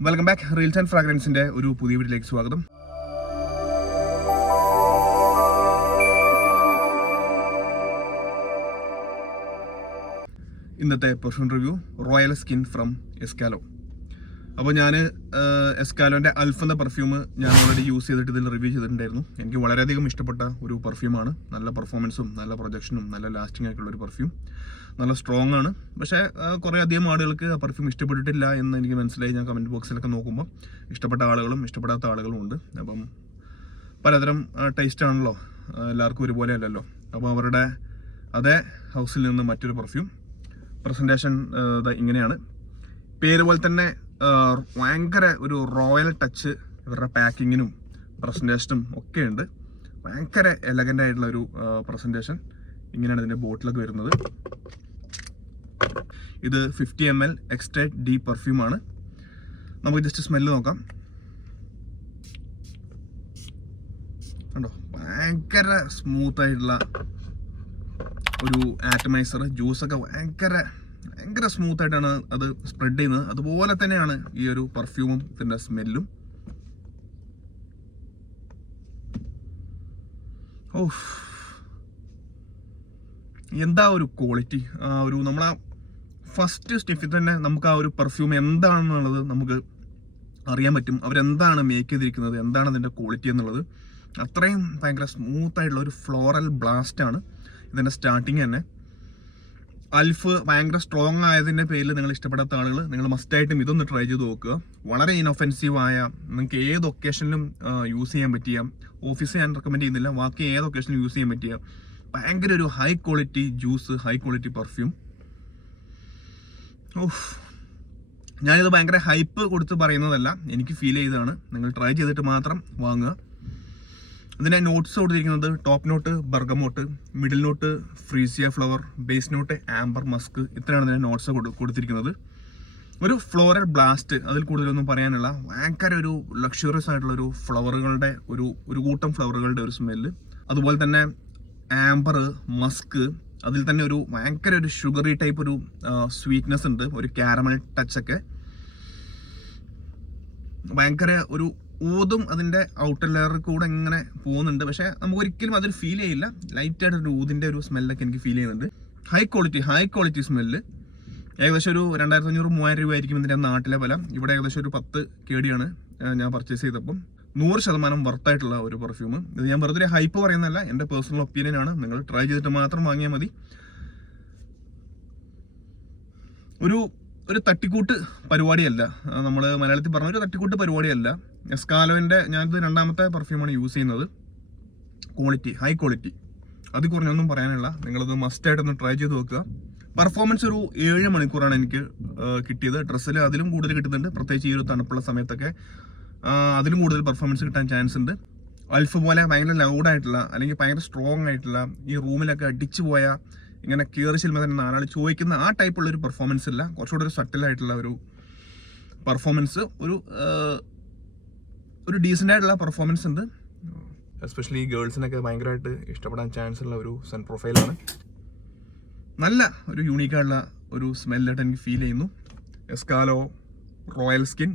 Welcome back reels and ഫ്രാഗ്രൻസിന്റെ ഒരു പുതിയ വീട്ടിലേക്ക് സ്വാഗതം. ഇന്നത്തെ perfume review royal skin from Escalo അപ്പോൾ ഞാൻ എസ്കാലോന്റെ അൽഫ് എന്ന പെർഫ്യൂം ഞാൻ ഓൾറെഡി യൂസ് ചെയ്തിട്ട് ഇതിൽ റിവ്യൂ ചെയ്തിട്ടുണ്ടായിരുന്നു. എനിക്ക് വളരെയധികം ഇഷ്ടപ്പെട്ട ഒരു പെർഫ്യൂമാണ് നല്ല പെർഫോമൻസും നല്ല പ്രൊജക്ഷനും നല്ല ലാസ്റ്റിംഗ് ആയിട്ടുള്ള ഒരു പെർഫ്യൂം നല്ല സ്ട്രോങ് ആണ്. പക്ഷേ കുറേ അധികം ആളുകൾക്ക് ആ പെർഫ്യൂം ഇഷ്ടപ്പെട്ടിട്ടില്ല എന്ന് എനിക്ക് മനസ്സിലായി. ഞാൻ കമന്റ് ബോക്സിലൊക്കെ നോക്കുമ്പോൾ ഇഷ്ടപ്പെട്ട ആളുകളും ഇഷ്ടപ്പെടാത്ത ആളുകളും ഉണ്ട്. അപ്പം പലതരം ടേസ്റ്റ് ആണല്ലോ എല്ലാവർക്കും ഒരുപോലെ അല്ലല്ലോ. അപ്പോൾ അവരുടെ അതേ ഹൗസിൽ നിന്ന് മറ്റൊരു പെർഫ്യൂം പ്രസന്റേഷൻ ഇങ്ങനെയാണ്. പേര് പോലെ തന്നെ ഭയങ്കര ഒരു റോയൽ ടച്ച് ഇവരുടെ പാക്കിങ്ങിനും പ്രസന്റേഷനും ഒക്കെ ഉണ്ട്. ഭയങ്കര എലഗന്റ് ആയിട്ടുള്ള ഒരു പ്രസന്റേഷൻ ഇങ്ങനെയാണ് ഇതിന്റെ ബോട്ടിലൊക്കെ വരുന്നത്. ഇത് fifty M L extrait de perfume ആണ്. നമുക്ക് ജസ്റ്റ് സ്മെല്ല് നോക്കാം. കണ്ടോ? ഭയങ്കര സ്മൂത്ത് ആയിട്ടുള്ള ഒരു ആറ്റമൈസർ ജ്യൂസൊക്കെ ഭയങ്കര ഭയങ്കര സ്മൂത്ത് ആയിട്ടാണ് അത് സ്പ്രെഡ് ചെയ്യുന്നത്. അതുപോലെ തന്നെയാണ് ഈ ഒരു പെർഫ്യൂമും ഇതിന്റെ സ്മെല്ലും ഓഫ്. എന്താ ഒരു ക്വാളിറ്റി ആ ഒരു നമ്മളാ ഫസ്റ്റ് സ്റ്റിഫിൽ തന്നെ നമുക്ക് ആ ഒരു പെർഫ്യൂം എന്താണെന്നുള്ളത് നമുക്ക് അറിയാൻ പറ്റും. അവരെന്താണ് മേക്ക് ചെയ്തിരിക്കുന്നത്? എന്താണ് അതിന്റെ ക്വാളിറ്റി എന്നുള്ളത്. അത്രയും ഭയങ്കര സ്മൂത്ത് ആയിട്ടുള്ള ഒരു ഫ്ലോറൽ ബ്ലാസ്റ്റാണ് ഇതിന്റെ സ്റ്റാർട്ടിങ് തന്നെ. അൽഫ് ഭയങ്കര സ്ട്രോങ് ആയതിന്റെ പേരിൽ നിങ്ങൾ ഇഷ്ടപ്പെടാത്ത ആളുകൾ നിങ്ങൾ മസ്റ്റായിട്ടും ഇതൊന്ന് ട്രൈ ചെയ്ത് നോക്കുക. വളരെ ഇൻഒഫെൻസീവ് ആയ നിങ്ങൾക്ക് ഏത് ഒക്കേഷനിലും യൂസ് ചെയ്യാൻ പറ്റിയ ഓഫീസ് ഞാൻ റെക്കമെൻഡ് ചെയ്യുന്നില്ല ബാക്കി ഏത് ഒക്കേഷനിലും യൂസ് ചെയ്യാൻ പറ്റിയ ഭയങ്കര ഒരു high quality juice high quality perfume of ഞാനിത് ഭയങ്കര ഹൈപ്പ് കൊടുത്ത് പറയുന്നതല്ല എനിക്ക് ഫീൽ ചെയ്തതാണ്. നിങ്ങൾ ട്രൈ ചെയ്തിട്ട് മാത്രം വാങ്ങുക. ഇതിന്റെ നോട്ട്സ് കൊടുത്തിരിക്കുന്നത് top note bergamot middle note freesia flower base note amber musk ഇത്രയാണ് ഇതിന്റെ നോട്ട്സ് കൊടുത്തിരിക്കുന്നത്. ഒരു ഫ്ലോറൽ ബ്ലാസ്റ്റ് അതിൽ കൂടുതലൊന്നും പറയാനുള്ള ഭയങ്കര ഒരു ലക്ഷറിയസ് ആയിട്ടുള്ള ഒരു ഫ്ലവറുകളുടെ ഒരു ഒരു കൂട്ടം ഫ്ലവറുകളുടെ ഒരു സ്മെല്ല് അതുപോലെ തന്നെ ആംബർ മസ്ക് അതിൽ തന്നെ ഒരു ഭയങ്കര ഒരു ഷുഗറി ടൈപ്പ് ഒരു സ്വീറ്റ്നെസ് ഉണ്ട്. ഒരു ക്യാരമൽ ടച്ചൊക്കെ ഭയങ്കര ഒരു ഊതും അതിന്റെ ഔട്ടർ ലെയറിൽ കൂടെ ഇങ്ങനെ പോകുന്നുണ്ട്. പക്ഷേ നമുക്ക് ഒരിക്കലും അതൊരു ഫീൽ ചെയ്യില്ല. ലൈറ്റ് ആയിട്ട് ഒരു ഊതിന്റെ ഒരു സ്മെല്ലൊക്കെ എനിക്ക് ഫീൽ ചെയ്യുന്നുണ്ട്. High quality high quality smell ഏകദേശം ഒരു രണ്ടായിരത്തി അഞ്ഞൂറ് മൂവായിരം രൂപ ആയിരിക്കും ഇതിന്റെ നാട്ടിലെ വില. ഇവിടെ ഏകദേശം ഒരു പത്ത് കേടിയാണ് ഞാൻ പർച്ചേസ് ചെയ്തപ്പം. നൂറ് ശതമാനം വർത്തായിട്ടുള്ള ഒരു പെർഫ്യൂം ഇത് ഞാൻ വെറുതെ ഒരു ഹൈപ്പ് പറയുന്നതല്ല എന്റെ പേഴ്സണൽ ഒപ്പീനിയൻ ആണ്. നിങ്ങൾ ട്രൈ ചെയ്തിട്ട് മാത്രം വാങ്ങിയാൽ മതി. ഒരു ഒരു തട്ടിക്കൂട്ട് പരിപാടിയല്ല. നമ്മൾ മലയാളത്തിൽ പറഞ്ഞ ഒരു തട്ടിക്കൂട്ട് പരിപാടിയല്ല. എസ്കാലോന്റെ ഞാനിത് രണ്ടാമത്തെ പെർഫ്യൂമാണ് യൂസ് ചെയ്യുന്നത്. ക്വാളിറ്റി ഹൈ ക്വാളിറ്റി അത് കുറഞ്ഞൊന്നും പറയാനില്ല. നിങ്ങളത് മസ്റ്റായിട്ടൊന്ന് ട്രൈ ചെയ്ത് നോക്കുക. പെർഫോമൻസ് ഒരു ഏഴ് മണിക്കൂറാണ് എനിക്ക് കിട്ടിയത്. ഡ്രസ്സിൽ അതിലും കൂടുതൽ കിട്ടുന്നുണ്ട്. പ്രത്യേകിച്ച് ഈ ഒരു തണുപ്പുള്ള സമയത്തൊക്കെ. അതിലും കൂടുതൽ പെർഫോമൻസ് കിട്ടാൻ ചാൻസ് ഉണ്ട്. അൽഫ് പോലെ ഭയങ്കര ലൗഡായിട്ടുള്ള അല്ലെങ്കിൽ ഭയങ്കര സ്ട്രോങ് ആയിട്ടുള്ള ഈ റൂമിലൊക്കെ അടിച്ചു പോയ ഇങ്ങനെ കയറി ചെല്ലുമ്പോൾ തന്നെ നാലാൾ ചോദിക്കുന്ന ആ ടൈപ്പുള്ള ഒരു പെർഫോമൻസ് ഇല്ല കുറച്ചുകൂടെ ഒരു സട്ടിലായിട്ടുള്ള ഒരു പെർഫോമൻസ് ഒരു ഒരു ഡീസെന്റ് ആയിട്ടുള്ള പെർഫോമൻസ് ഉണ്ട്. എസ്പെഷ്യലി ഗേൾസിനൊക്കെ ഭയങ്കരമായിട്ട് ഇഷ്ടപ്പെടാൻ ചാൻസ് ഉള്ള ഒരു സെൻ പ്രൊഫൈലാണ് നല്ല ഒരു യൂണീക്കായിട്ടുള്ള ഒരു സ്മെല്ലായിട്ട് എനിക്ക് ഫീൽ ചെയ്യുന്നു. എസ്കാലോ റോയൽ സ്കിൻ